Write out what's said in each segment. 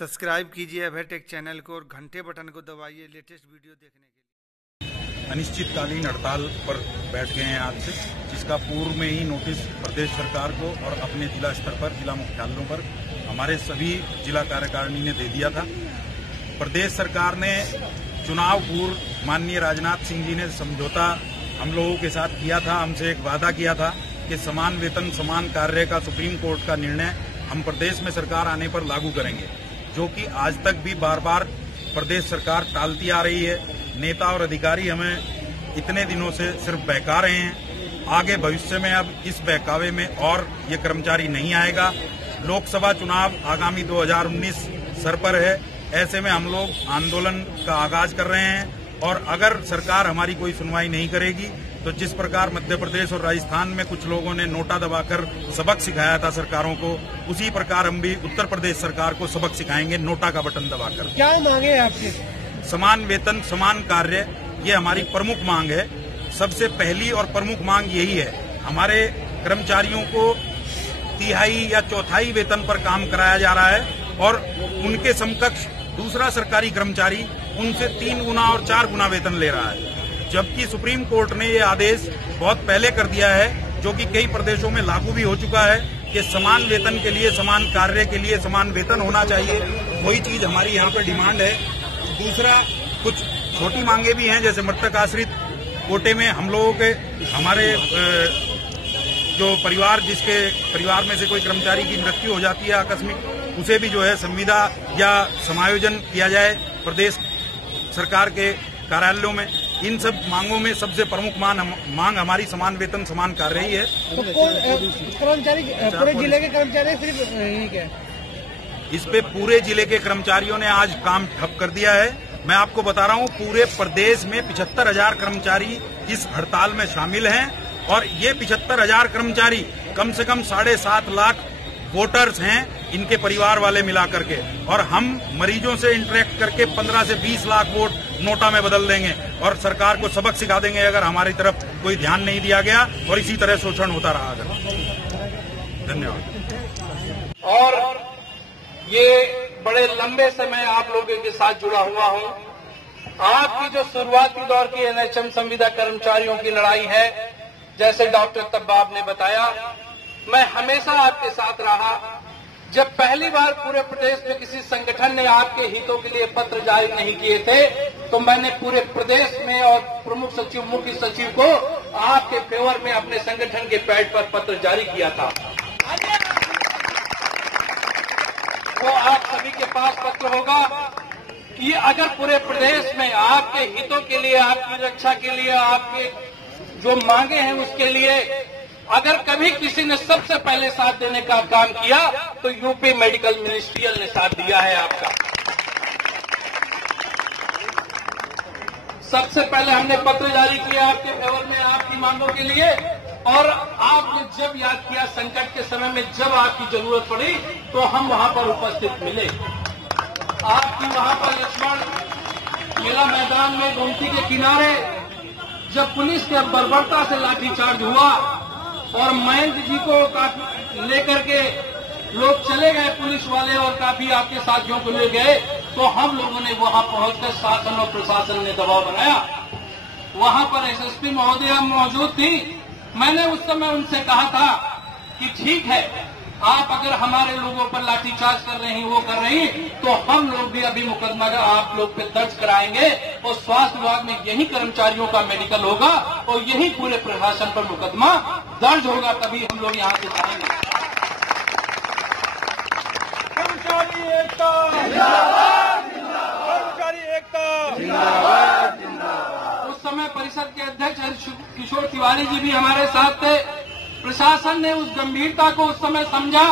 Subscribe कीजिए अभय take channel को और घंटे बटन को दबाइए लेटेस्ट वीडियो देखने के लिए। अनिश्चितकालीन हड़ताल पर बैठ गए हैं आज से, जिसका पूर्व में ही नोटिस प्रदेश सरकार को और अपने जिला स्तर पर, जिला मुख्यालयों पर हमारे सभी जिला कार्यकारिणी ने दे दिया था। प्रदेश सरकार ने चुनाव पूर्व माननीय राजनाथ सिंह जी ने समझौता हम लोगों के साथ किया था, हमसे एक वादा किया था कि समान वेतन समान कार्य का सुप्रीम कोर्ट का निर्णय हम प्रदेश में सरकार आने पर लागू करेंगे, जो कि आज तक भी बार बार प्रदेश सरकार टालती आ रही है। नेता और अधिकारी हमें इतने दिनों से सिर्फ बहका रहे हैं। आगे भविष्य में अब इस बहकावे में और ये कर्मचारी नहीं आएगा। लोकसभा चुनाव आगामी 2019 सर पर है, ऐसे में हम लोग आंदोलन का आगाज कर रहे हैं और अगर सरकार हमारी कोई सुनवाई नहीं करेगी तो जिस प्रकार मध्य प्रदेश और राजस्थान में कुछ लोगों ने नोटा दबाकर सबक सिखाया था सरकारों को, उसी प्रकार हम भी उत्तर प्रदेश सरकार को सबक सिखाएंगे नोटा का बटन दबाकर। क्या मांगे आपकी? समान वेतन समान कार्य, ये हमारी प्रमुख मांग है। सबसे पहली और प्रमुख मांग यही है। हमारे कर्मचारियों को तिहाई या चौथाई वेतन पर काम कराया जा रहा है और उनके समकक्ष दूसरा सरकारी कर्मचारी उनसे 3 गुना और 4 गुना वेतन ले रहा है, जबकि सुप्रीम कोर्ट ने ये आदेश बहुत पहले कर दिया है, जो कि कई प्रदेशों में लागू भी हो चुका है कि समान वेतन के लिए समान कार्य के लिए समान वेतन होना चाहिए। वही चीज हमारी यहाँ पर डिमांड है। दूसरा, कुछ छोटी मांगे भी हैं, जैसे मृतक आश्रित कोटे में हम लोगों के हमारे जो परिवार, जिसके परिवार में से कोई कर्मचारी की मृत्यु हो जाती है आकस्मिक, उसे भी जो है संविदा या समायोजन किया जाए प्रदेश सरकार के कार्यालयों में। इन सब मांगों में सबसे प्रमुख मांग हमारी समान वेतन समान कार्य ही है। तो कौन कर्मचारी, पूरे जिले के कर्मचारी सिर्फ यही क्या? इस पे पूरे जिले के कर्मचारियों ने आज काम ठप कर दिया है। मैं आपको बता रहा हूँ, पूरे प्रदेश में 75,000 कर्मचारी इस हड़ताल में शामिल हैं और ये 75,000 कर्मचारी कम से कम 7.5 लाख वोटर्स हैं, इनके परिवार वाले मिला करके, और हम मरीजों से इंटरेक्ट करके 15 से 20 लाख वोट नोटा में बदल देंगे और सरकार को सबक सिखा देंगे अगर हमारी तरफ कोई ध्यान नहीं दिया गया और इसी तरह शोषण होता रहा अगर। धन्यवाद। और ये बड़े लंबे समय आप लोगों के साथ जुड़ा हुआ हूं। आपकी जो शुरुआती दौर की एनएचएम संविदा कर्मचारियों की लड़ाई है, जैसे डॉक्टर तब्बाब ने बताया, मैं हमेशा आपके साथ रहा। जब पहली बार पूरे प्रदेश में किसी संगठन ने आपके हितों के लिए पत्र जारी नहीं किए थे, तो मैंने पूरे प्रदेश में और प्रमुख सचिव, मुख्य सचिव को आपके फेवर में अपने संगठन के पैड पर पत्र जारी किया था। तो आप सभी के पास पत्र होगा कि अगर पूरे प्रदेश में आपके हितों के लिए, आपकी रक्षा के लिए, आपके जो मांगे हैं उसके लिए अगर कभी किसी ने सबसे पहले साथ देने का काम किया तो यूपी मेडिकल मिनिस्ट्रियल ने साथ दिया है आपका। सबसे पहले हमने पत्र जारी किया आपके फेवर में, आपकी मांगों के लिए, और आपने जब याद किया संकट के समय में, जब आपकी जरूरत पड़ी तो हम वहां पर उपस्थित मिले। आपकी वहां पर लक्ष्मण मेला मैदान में गोमती के किनारे जब पुलिस के बर्बरता से लाठीचार्ज हुआ और मयंक जी को लेकर के लोग चले गए पुलिस वाले और काफी आपके साथियों को ले गए, तो हम लोगों ने वहां पहुंचकर शासन और प्रशासन ने दबाव बनाया। वहां पर एसएसपी महोदया मौजूद थी। मैंने उस समय उनसे कहा था कि ठीक है, आप अगर हमारे लोगों पर लाठीचार्ज कर रही, वो कर रही, तो हम लोग भी अभी मुकदमा आप लोग पे दर्ज कराएंगे और स्वास्थ्य विभाग में यही कर्मचारियों का मेडिकल होगा और यही पूरे प्रशासन पर मुकदमा दर्ज होगा, तभी हम लोग यहाँ से जाएंगे। कर्मचारी एकता जिंदाबाद, कर्मचारी एकता जिंदाबाद, जिंदाबाद। उस समय परिषद के अध्यक्ष किशोर तिवारी जी भी हमारे साथ थे। प्रशासन ने उस गंभीरता को उस समय समझा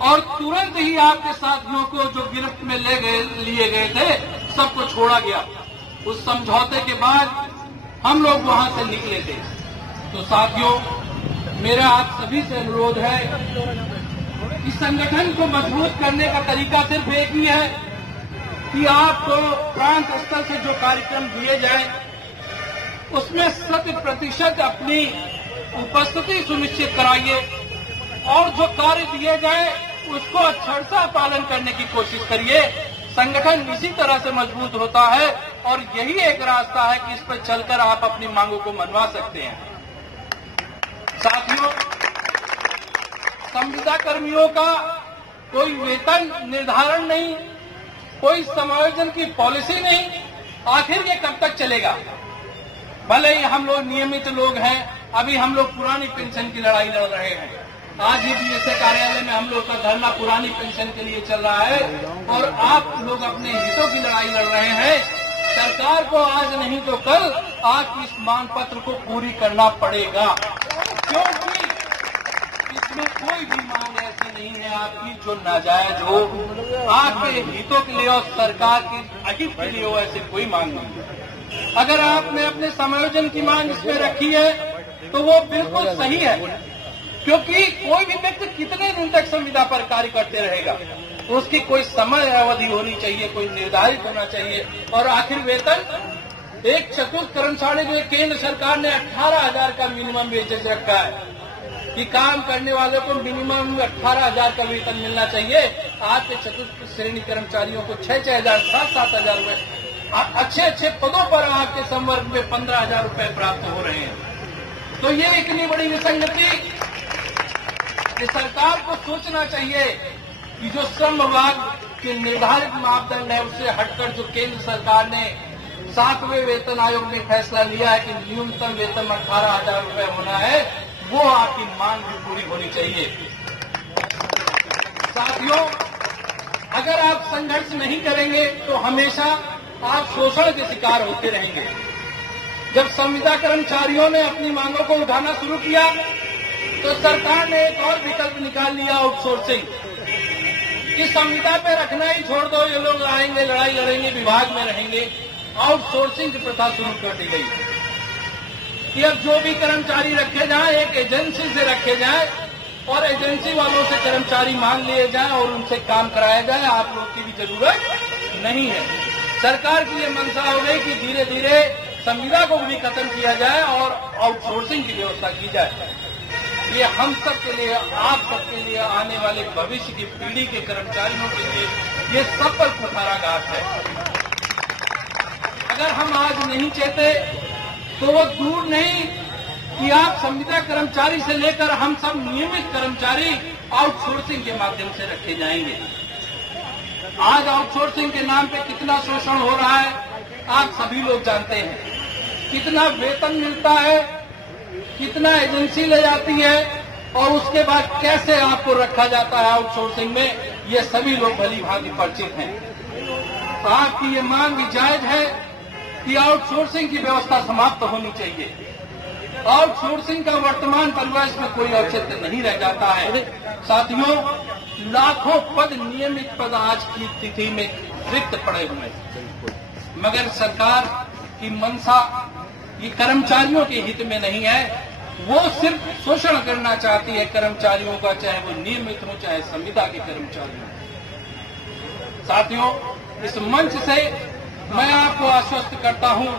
और तुरंत ही आपके साथियों को जो गिरफ्त में लिए गए थे, सबको छोड़ा गया। उस समझौते के बाद हम लोग वहां से निकले थे। तो साथियों, मेरा आप सभी से अनुरोध है कि संगठन को मजबूत करने का तरीका सिर्फ एक ही है कि आपको प्रांत स्तर से जो कार्यक्रम दिए जाए उसमें 100% अपनी उपस्थिति सुनिश्चित कराइए और जो कार्य दिए जाए उसको अक्षरशः पालन करने की कोशिश करिए। संगठन इसी तरह से मजबूत होता है और यही एक रास्ता है कि इस पर चलकर आप अपनी मांगों को मनवा सकते हैं। साथियों, संविदा कर्मियों का कोई वेतन निर्धारण नहीं, कोई समायोजन की पॉलिसी नहीं, आखिर ये कब तक चलेगा? भले ही हम लोग नियमित लोग हैं, अभी हम लोग पुरानी पेंशन की लड़ाई लड़ रहे हैं। आज ही डीएसए कार्यालय में हम लोग का धरना पुरानी पेंशन के लिए चल रहा है और आप लोग अपने हितों की लड़ाई लड़ रहे हैं। सरकार को आज नहीं तो कल आपकी इस मांग पत्र को पूरी करना पड़ेगा, क्योंकि इसमें कोई भी मांग ऐसी नहीं है आपकी जो नाजायज हो। आपके हितों के लिए और सरकार के अहित के लिए हो, ऐसी कोई मांग नहीं है। अगर आपने अपने समायोजन की मांग इसमें रखी है तो वो बिल्कुल सही है, क्योंकि कोई भी व्यक्ति कितने दिन तक संविदा पर कार्य करते रहेगा, उसकी कोई समय अवधि होनी चाहिए, कोई निर्धारित होना चाहिए। और आखिर वेतन एक चतुर्थ कर्मचारी को केंद्र सरकार ने 18,000 का मिनिमम वेजेस रखा है कि काम करने वालों को मिनिमम 18,000 का वेतन मिलना चाहिए। आपके चतुर्थ श्रेणी कर्मचारियों को 6,000, 7,000 रुपए, अच्छे अच्छे पदों पर आपके संवर्ग में 15,000 रुपए प्राप्त हो रहे हैं। तो ये इतनी बड़ी विसंगति कि सरकार को सोचना चाहिए कि जो श्रम विभाग के निर्धारित मापदंड है उससे हटकर जो केंद्र सरकार ने 7वें वेतन आयोग ने फैसला लिया है कि न्यूनतम वेतन 18,000 रुपए होना है, वो आपकी मांग भी पूरी होनी चाहिए। साथियों, अगर आप संघर्ष नहीं करेंगे तो हमेशा आप शोषण के शिकार होते रहेंगे। जब संविदा कर्मचारियों ने अपनी मांगों को उठाना शुरू किया तो सरकार ने एक और विकल्प निकाल लिया, आउटसोर्सिंग, कि संविदा पे रखना ही छोड़ दो, ये लोग आएंगे, लड़ाई लड़ेंगे, विभाग में रहेंगे। आउटसोर्सिंग की प्रथा शुरू कर दी गई कि अब जो भी कर्मचारी रखे जाएं एक एजेंसी से रखे जाएं और एजेंसी वालों से कर्मचारी मांग लिए जाएं और उनसे काम कराया जाए, आप लोग की भी जरूरत नहीं है। सरकार की ये मंशा हो गई कि धीरे धीरे संविदा को भी खत्म किया जाए और आउटसोर्सिंग की व्यवस्था की जाए। ये हम सब के लिए, आप सबके लिए, आने वाले भविष्य की पीढ़ी के कर्मचारियों के लिए ये सब पर कुठाराघात है। अगर हम आज नहीं चाहते तो वो दूर नहीं कि आप संविदा कर्मचारी से लेकर हम सब नियमित कर्मचारी आउटसोर्सिंग के माध्यम से रखे जाएंगे। आज आउटसोर्सिंग के नाम पे कितना शोषण हो रहा है आप सभी लोग जानते हैं। कितना वेतन मिलता है, कितना एजेंसी ले जाती है और उसके बाद कैसे आपको रखा जाता है आउटसोर्सिंग में, ये सभी लोग भली भांति परिचित हैं। आपकी ये मांग भी जायज है कि आउटसोर्सिंग की व्यवस्था समाप्त होनी चाहिए। आउटसोर्सिंग का वर्तमान परिवेश में कोई औचित्य नहीं रह जाता है। साथियों, लाखों पद, नियमित पद आज की स्थिति में रिक्त पड़े हुए हैं, मगर सरकार की मंशा ये कर्मचारियों के हित में नहीं है। वो सिर्फ शोषण करना चाहती है कर्मचारियों का, चाहे वो नियमित हो चाहे संविदा के कर्मचारी हो। साथियों, इस मंच से मैं आपको आश्वस्त करता हूं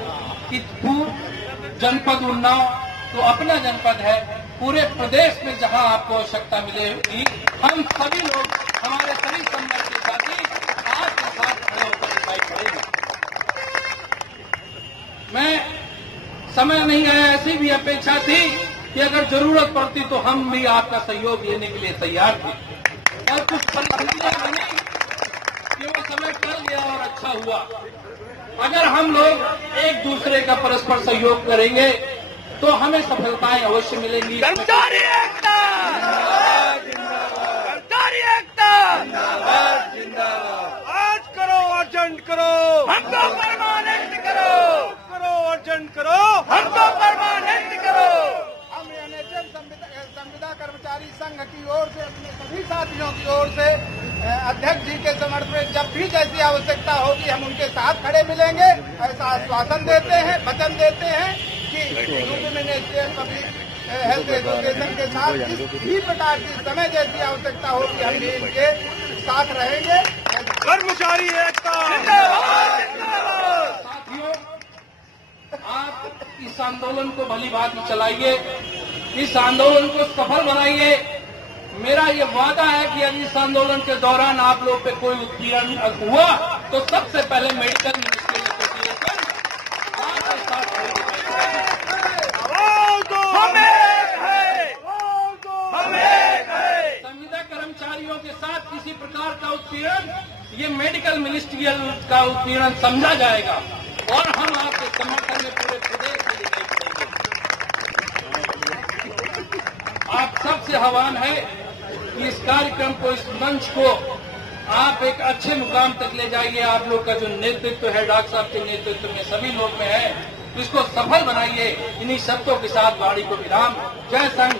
कि जनपद उन्नाव तो अपना जनपद है, पूरे प्रदेश में जहां आपको आवश्यकता मिलेगी हम सभी लोग, हमारे सभी संगठन के साथी आपके साथ खड़े होकर दिखाई पड़ेंगे। मैं समय नहीं है, ऐसी भी अपेक्षा थी कि अगर जरूरत पड़ती तो हम भी आपका सहयोग लेने के लिए तैयार थे और कुछ परिस्थितियां बनी कि वो समय टल गया और अच्छा हुआ। अगर हम लोग एक दूसरे का परस्पर सहयोग करेंगे तो हमें सफलताएं अवश्य मिलेंगी। कर्मचारी एकता, कर्मचारी एकता, आज करो, अर्जेंट करो, हमको परमानेंट करो, अर्जेंट करो, हमको परमानेंट करो। हम एनएचएम संविदा कर्मचारी संघ की ओर से, अपने सभी साथियों की ओर से अध्यक्ष जी के समर्थन में जब भी जैसी आवश्यकता होगी हम उनके साथ खड़े मिलेंगे, ऐसा आश्वासन देते हैं, वचन देते हैं कि UP ministry public health association के साथ किसी भी प्रकार की समय जैसी आवश्यकता होगी हम भी इनके साथ रहेंगे। कर्मचारी एकता। साथियों, आप इस आंदोलन को भली भांति चलाइए, इस आंदोलन को सफल बनाइए। मेरा ये वादा है कि अगर इस आंदोलन के दौरान आप लोग पे कोई उत्पीड़न हुआ तो सबसे पहले मेडिकल मिनिस्ट्री एसोसिएशन संविदा कर्मचारियों के साथ किसी प्रकार का उत्पीड़न ये मेडिकल मिनिस्ट्रियल का उत्पीड़न समझा जाएगा और हम आपके समर्थन में पूरे प्रदेश में दिखाई पड़ेंगे। आप सबसे आह्वान है कि इस कार्यक्रम को, इस मंच को आप एक अच्छे मुकाम तक ले जाइए। आप लोग का जो नेतृत्व है, डॉक्टर साहब के नेतृत्व में सभी लोग में है, इसको सफल बनाइए। इन्हीं शब्दों के साथ वाणी को विराम। जय संघ।